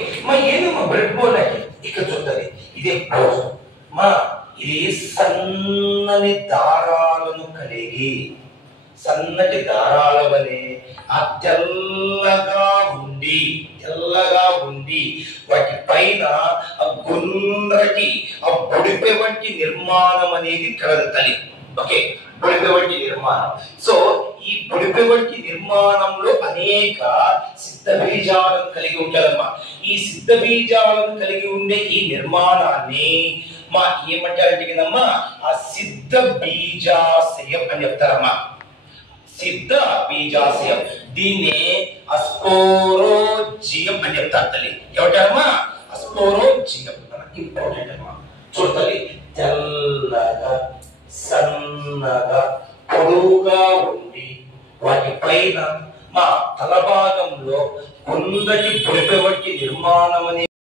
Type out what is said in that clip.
ఏది మా bread board అంటే ఇక్కడ చూడాలి. ఇదే బోర్డ్ మా ఇది సన్నని దారాలను కలిగి సన్నటి దారాల వలె ఆ తెల్లగా ఉండి వాటి పైన ఆ గుండ్రటి ఆ బొడిపె వంటి నిర్మాణం అనేది కలదు తల్లి. ఓకే, బొడిపె వంటి నిర్మాణం. సో ఈ బొడిపె వంటి నిర్మాణంలో అనేక సిద్ధ బీజాలను కలిగి ఉంటారమ్మా. ఈ సిద్ధ బీజాలను కలిగి ఉండే ఈ నిర్మాణాన్ని మా ఏమంటారంటే కదమ్మా ఆ సిద్ధ బీజాశయం అని చెప్తారమ్మా. సిద్ధ బీజాశయం, దీన్నే అస్పోరోజియం అని చెప్తారు తల్లి. ఏమంటారమ్మా? అస్పోరోజియం. ఇంపార్టెంట్ అమ్మా. చూడాలి, తెల్లగా సన్నగా పొడవుగా ఉండి వాటి పైన మా తల భాగంలో కొందటి బొడిపె వంటి నిర్మాణం